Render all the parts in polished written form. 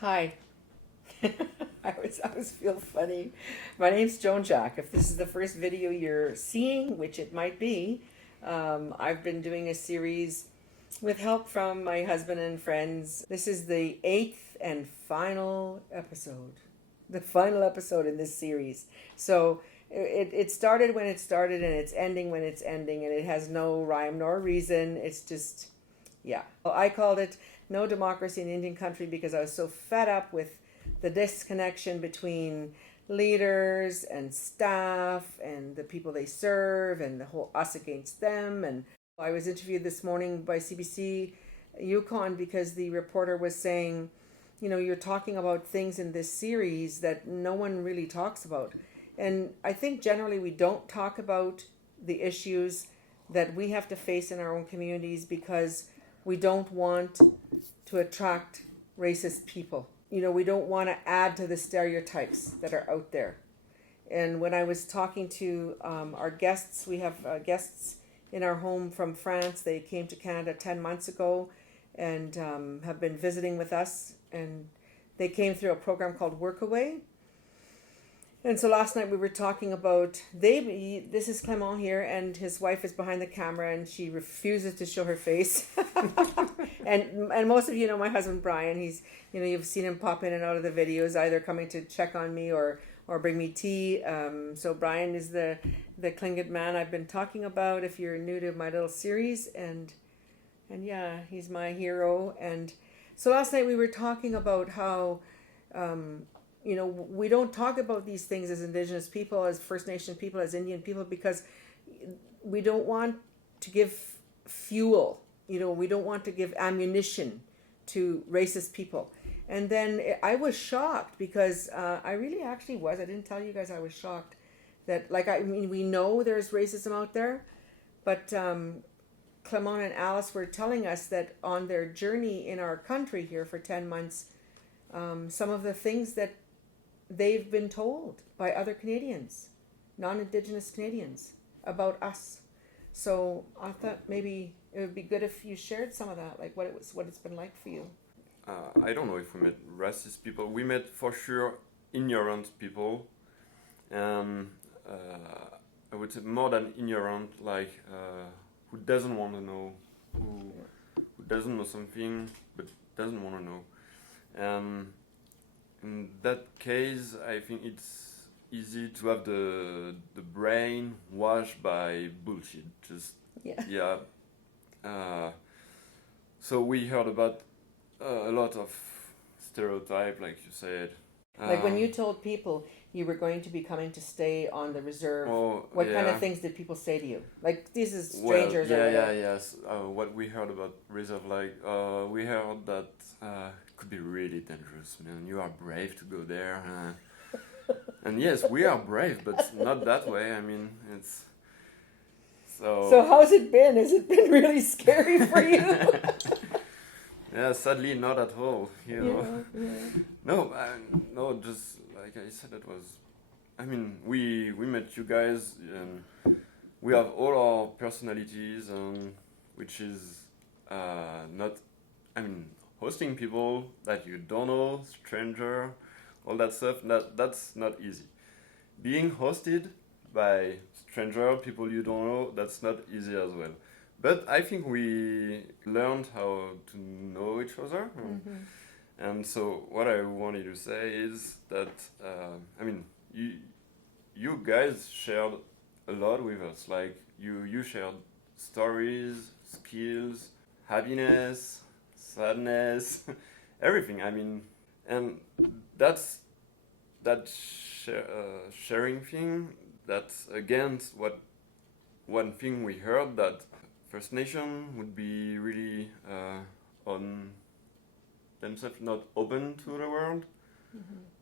Hi. I always feel funny. My name's Joan Jack. If this is the first video you're seeing, which it might be, I've been doing a series with help from my husband and friends. This is the eighth and final episode. The final episode in this series. So it started when it started and it's ending when it's ending, and it has no rhyme nor reason. It's just, yeah. Well, I called it No Democracy in Indian Country because I was so fed up with the disconnection between leaders and staff and the people they serve and the whole us against them. And I was interviewed this morning by CBC Yukon because the reporter was saying, you're talking about things in this series that no one really talks about. And I think generally we don't talk about the issues that we have to face in our own communities because we don't want to attract racist people. We don't want to add to the stereotypes that are out there. And when I was talking to our guests, we have guests in our home from France. They came to Canada 10 months ago and have been visiting with us. And they came through a program called Workaway. And so last night we were talking about, this is Clement here, and his wife is behind the camera and she refuses to show her face. and most of you know my husband Brian. He's, you've seen him pop in and out of the videos, either coming to check on me or bring me tea. So Brian is the Tlingit man I've been talking about if you're new to my little series. And yeah, he's my hero. And so last night we were talking about how, we don't talk about these things as Indigenous people, as First Nation people, as Indian people, because we don't want to give fuel, we don't want to give ammunition to racist people. And then I was shocked because I really actually was. I didn't tell you guys I was shocked that, we know there's racism out there, but Clement and Alice were telling us that on their journey in our country here for 10 months, some of the things that they've been told by other Canadians, non-Indigenous Canadians, about us. So I thought maybe it would be good if you shared some of that, like what it's been like for you. I don't know if we met racist people. We met for sure ignorant people, and I would say more than ignorant, who doesn't want to know, who doesn't know something but doesn't want to know. In that case, I think it's easy to have the brain washed by bullshit. Yeah. So we heard about a lot of stereotype, like you said. Like when you told people you were going to be coming to stay on the reserve, what kind of things did people say to you? Like, these is strangers. Yes. What we heard about reserve, we heard that it could be really dangerous, man. You are brave to go there. And yes, we are brave, but not that way. I mean, it's... So how's it been? Has it been really scary for you? Yeah, sadly not at all, Yeah. No, just like I said, it was... I mean, we met you guys, and we have all our personalities, which is not... I mean, hosting people that you don't know, stranger, all that stuff, that's not easy. Being hosted by stranger, people you don't know, that's not easy as well. But I think we learned how to know each other. Mm-hmm. And so what I wanted to say is that, you guys shared a lot with us. Like, you shared stories, skills, happiness, sadness, everything. I mean, and that sharing thing, that's against one thing we heard, that First Nation would be really on themselves, not open to the world,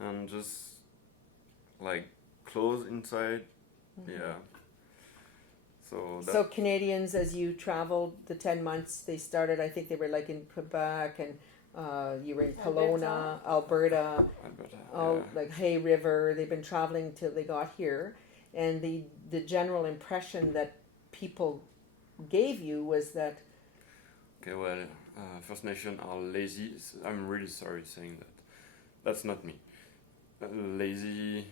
and just closed inside. Yeah. So Canadians, as you traveled the 10 months, they started, I think they were in Quebec, and you were in Kelowna, Alberta, like Hay River. They've been traveling till they got here, and the general impression that people gave you was that... Okay, well, First Nation are lazy. I'm really sorry saying that. that's not me. Lazy,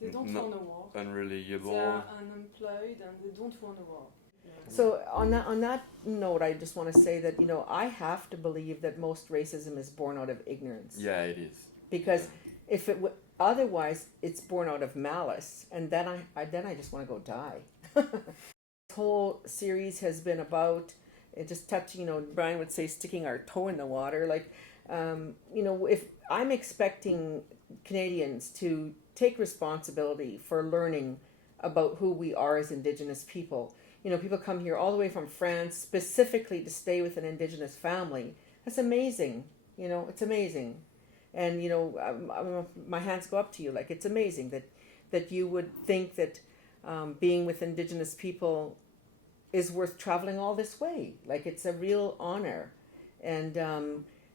They don't not want to work. unreliable. They are unemployed and they don't want to work. So on that note, I just want to say that I have to believe that most racism is born out of ignorance. Yeah, it is. Because if it otherwise, it's born out of malice, and then I just want to go die. This whole series has been about just touching. Brian would say sticking our toe in the water. Like, if I'm expecting Canadians to take responsibility for learning about who we are as Indigenous people. People come here all the way from France specifically to stay with an Indigenous family. That's amazing. It's amazing. And, my hands go up to you. Like, it's amazing that you would think that being with Indigenous people is worth traveling all this way. Like, it's a real honor. And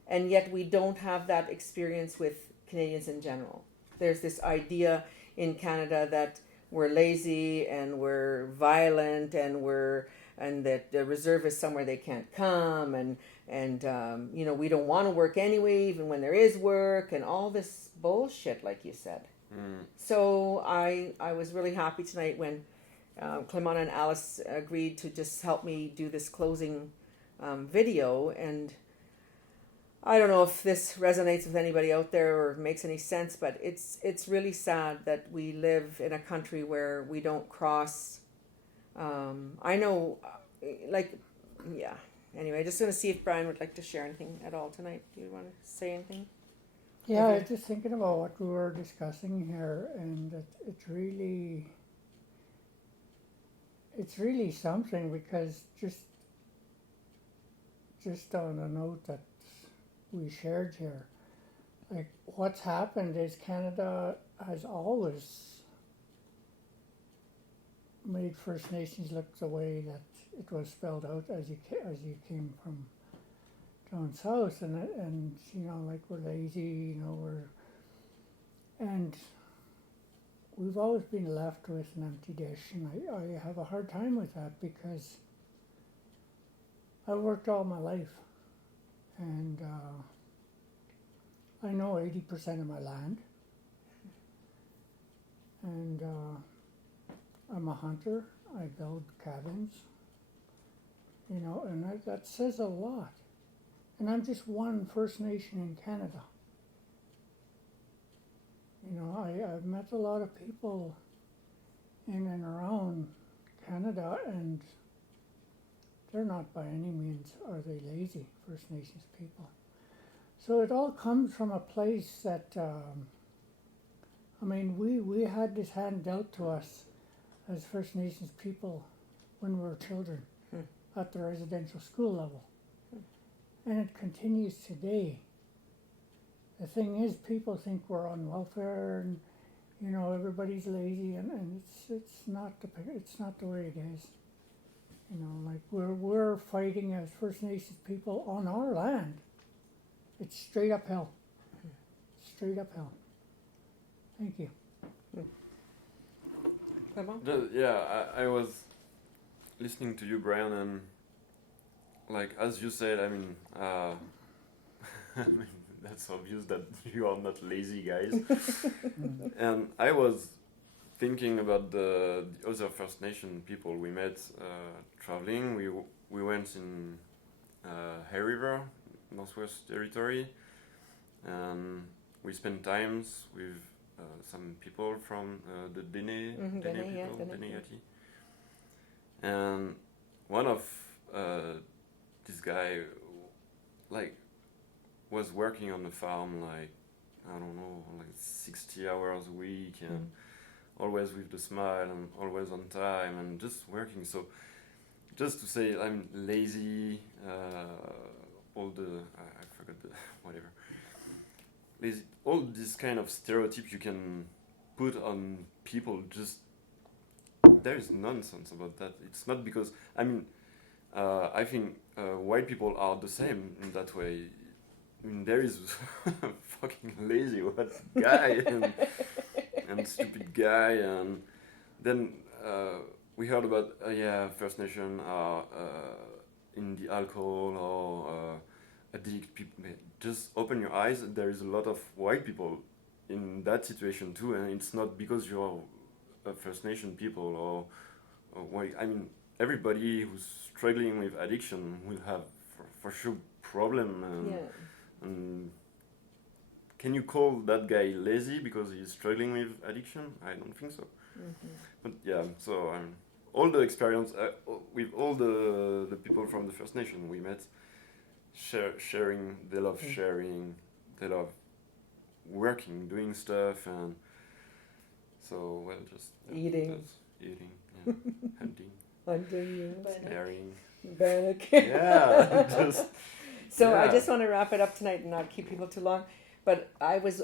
yet we don't have that experience with Canadians in general. There's this idea in Canada that we're lazy and we're violent and that the reserve is somewhere they can't come and we don't want to work anyway, even when there is work, and all this bullshit, like you said. So I was really happy tonight when Clement and Alice agreed to just help me do this closing video. And I don't know if this resonates with anybody out there or makes any sense, but it's really sad that we live in a country where we don't cross. I know, yeah. Anyway, just going to see if Brian would like to share anything at all tonight. Do you want to say anything? Yeah, I was just thinking about what we were discussing here, and it's really something, because just on a note that we shared here, like, what's happened is Canada has always made First Nations look the way that it was spelled out as you came from down south, and like, we're lazy, and we've always been left with an empty dish, and I have a hard time with that, because I worked all my life, and I know 80% of my land, and I'm a hunter. I build cabins, and that says a lot. And I'm just one First Nation in Canada. I've met a lot of people in and around Canada, and they're not by any means are they lazy, First Nations people. So it all comes from a place that, we had this hand dealt to us as First Nations people when we were children at the residential school level. And it continues today. The thing is, people think we're on welfare and, everybody's lazy, and it's not the way it is. Like, we're fighting as First Nations people on our land. It's straight uphill. Straight uphill. Thank you. I was listening to you, Brian, and like, as you said, that's obvious that you are not lazy guys. And I was thinking about the other First Nation people we met traveling. We went in Hay River, Northwest Territory, and we spent times with some people from the Dene people, Deneati. And one of this guy, like, was working on the farm, like, I don't know, like 60 hours a week, and always with the smile and always on time and just working. So just to say I'm lazy, all the, I forgot the, whatever. Lazy, all this kind of stereotype you can put on people, just, there is nonsense about that. It's not because, I think white people are the same in that way. There is fucking lazy what guy and stupid guy, and then we heard about First Nation are in the alcohol or addict people. Just open your eyes. There is a lot of white people in that situation too, and it's not because you're a First Nation people or white. I mean, everybody who's struggling with addiction will have for sure problem. And can you call that guy lazy because he's struggling with addiction? I don't think so. But yeah, so all the experience with all the people from the First Nation we met, sharing, they love sharing, they love working, doing stuff, and so just Eating. eating, yeah, hunting, Hunting, staring, Bannock. yeah, just So I yeah. just want to wrap it up tonight and not keep people too long. But I was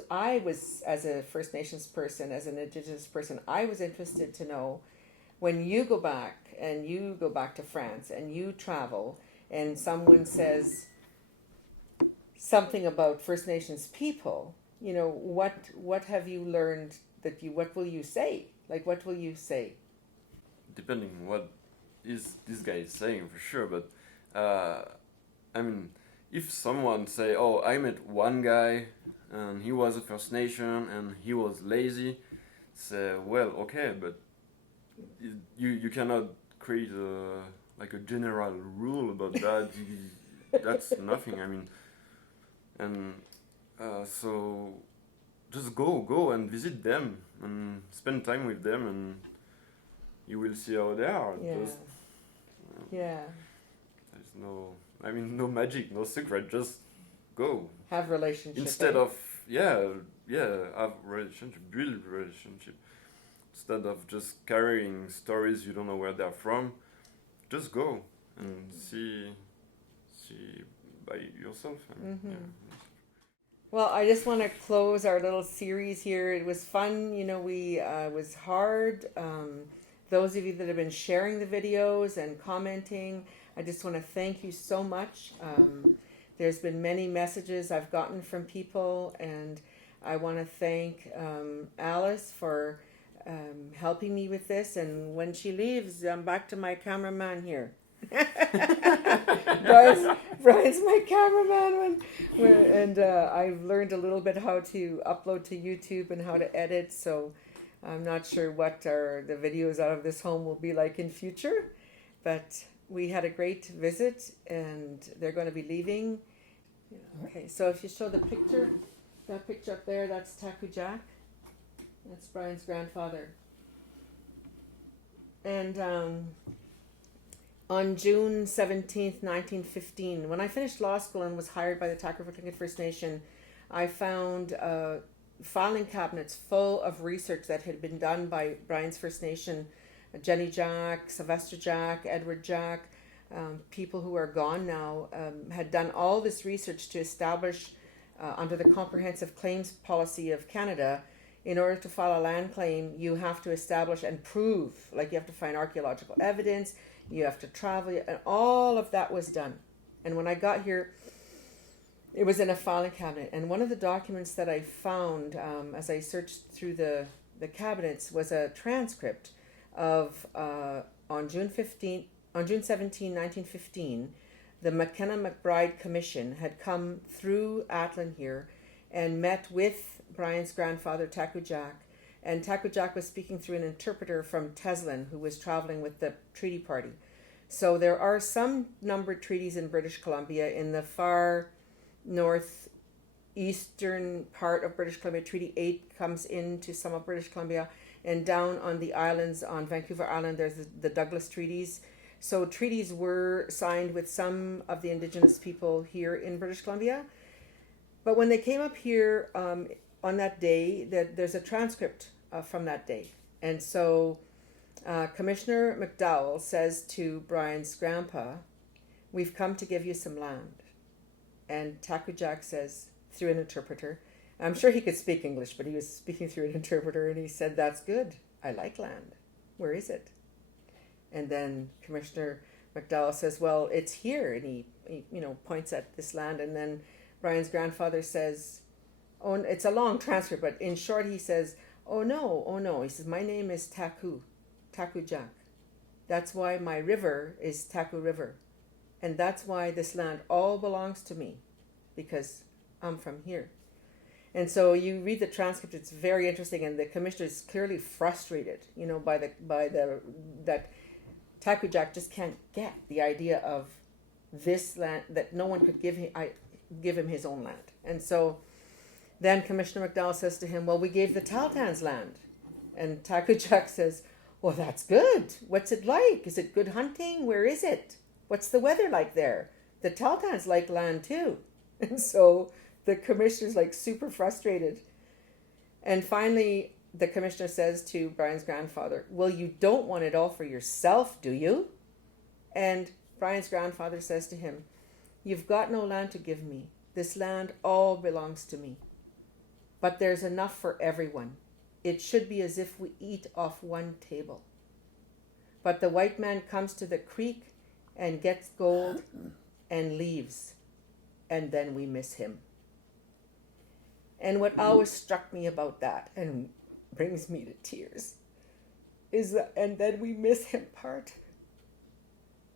as a First Nations person, as an Indigenous person, I was interested to know when you go back to France and you travel and someone says something about First Nations people, you know, what have you learned what will you say? Like, what will you say? Depending what is this guy is saying for sure, but I mean, if someone say, oh, I met one guy and he was a First Nation and he was lazy, say, well, okay, but you cannot create like a general rule about that. That's nothing. I mean, and so just go and visit them and spend time with them, and you will see how they are. Yeah. Just, Yeah. there's no magic, no secret. Just go. Have relationship. Instead of have relationship, build relationship. Instead of just carrying stories you don't know where they're from, just go and see by yourself. Yeah. Well, I just want to close our little series here. It was fun, you know. It was hard. Those of you that have been sharing the videos and commenting, I just want to thank you so much. There's been many messages I've gotten from people, and I want to thank Alice for helping me with this. And when she leaves, I'm back to my cameraman here. Brian's my cameraman, and I've learned a little bit how to upload to YouTube and how to edit. So I'm not sure what the videos out of this home will be like in future, but we had a great visit, and they're going to be leaving. Okay, so if you show that picture up there, that's Taku Jack. That's Brian's grandfather. And on June 17th, 1915, when I finished law school and was hired by the Taku-Tlingit First Nation, I found filing cabinets full of research that had been done by Brian's First Nation, Jenny Jack, Sylvester Jack, Edward Jack, people who are gone now, had done all this research to establish, under the Comprehensive Claims Policy of Canada, in order to file a land claim, you have to establish and prove, like you have to find archaeological evidence, you have to travel, and all of that was done. And when I got here, it was in a filing cabinet. And one of the documents that I found as I searched through the cabinets was a transcript of, on June 17, 1915, the McKenna-McBride Commission had come through Athlone here and met with Brian's grandfather, Taku Jack. And Taku Jack was speaking through an interpreter from Teslin, who was traveling with the treaty party. So there are some numbered treaties in British Columbia. In the far northeastern part of British Columbia, Treaty 8 comes into some of British Columbia. And down on the islands, on Vancouver Island, there's the Douglas Treaties. So treaties were signed with some of the Indigenous people here in British Columbia. But when they came up here on that day, there's a transcript from that day. And so Commissioner McDowell says to Brian's grandpa, "We've come to give you some land." And Taku Jack says, through an interpreter, I'm sure he could speak English, but he was speaking through an interpreter, and he said, "That's good. I like land. Where is it?" And then Commissioner McDowell says, "Well, it's here." And he points at this land. And then Brian's grandfather says, oh, it's a long transcript, but in short, he says, oh no. He says, "My name is Taku Jack. That's why my river is Taku River. And that's why this land all belongs to me. because I'm from here. And so you read the transcript, it's very interesting, and the commissioner is clearly frustrated, by the that Taku-Jack just can't get the idea of this land, that no one could give him his own land. And so then Commissioner McDowell says to him, well, we gave the Tahltans land. And Taku-Jack says, well, that's good. What's it like? Is it good hunting? Where is it? What's the weather like there? The Tahltans like land too. And so the commissioner's like super frustrated. And finally, the commissioner says to Brian's grandfather, well, you don't want it all for yourself, do you? And Brian's grandfather says to him, you've got no land to give me. This land all belongs to me. But there's enough for everyone. It should be as if we eat off one table. But the white man comes to the creek and gets gold and leaves. And then we miss him. And what always struck me about that, and brings me to tears, is the and then we miss him part.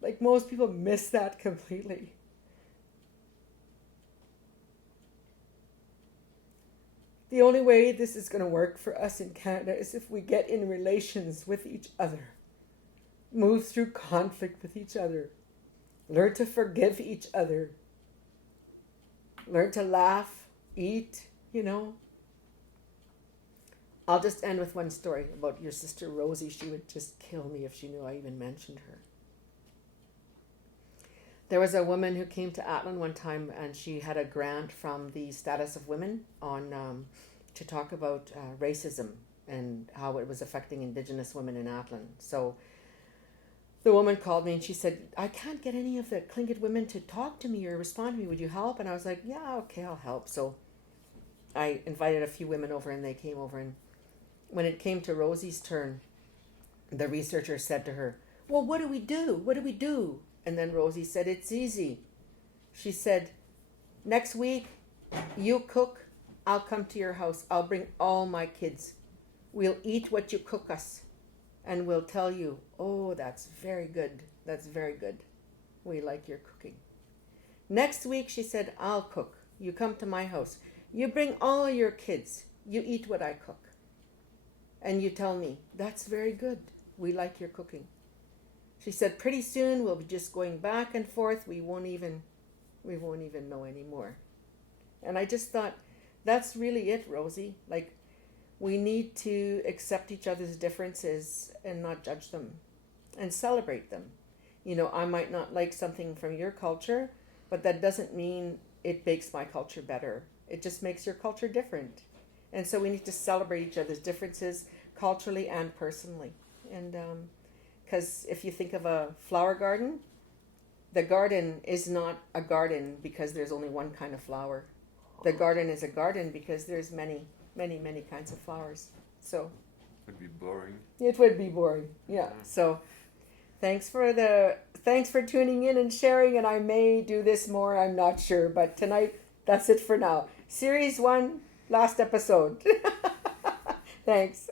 Like most people miss that completely. The only way this is going to work for us in Canada is if we get in relations with each other, move through conflict with each other, learn to forgive each other, learn to laugh, eat, I'll just end with one story about your sister Rosie. She would just kill me if she knew I even mentioned her. There was a woman who came to Atlan one time, and she had a grant from the Status of Women on to talk about racism and how it was affecting Indigenous women in Atlan. So the woman called me and she said, I can't get any of the Tlingit women to talk to me or respond to me. Would you help? And I was like, yeah, okay, I'll help. So I invited a few women over, and they came over. And when it came to Rosie's turn, the researcher said to her, well, what do we do? What do we do? And then Rosie said, it's easy. She said, next week, you cook, I'll come to your house. I'll bring all my kids. We'll eat what you cook us. And we'll tell you, oh, that's very good. That's very good. We like your cooking. Next week, she said, I'll cook. You come to my house. You bring all your kids. You eat what I cook. And you tell me, that's very good. We like your cooking. She said, pretty soon we'll be just going back and forth. We won't even know anymore. And I just thought, that's really it, Rosie. Like, we need to accept each other's differences and not judge them and celebrate them. I might not like something from your culture, but that doesn't mean it makes my culture better. It just makes your culture different. And so we need to celebrate each other's differences culturally and personally. And because if you think of a flower garden, the garden is not a garden because there's only one kind of flower. The garden is a garden because there's many, many, many kinds of flowers. So it would be boring. It would be boring. Yeah. So thanks for tuning in and sharing, and I may do this more, I'm not sure, but tonight that's it for now. Series 1, last episode. Thanks.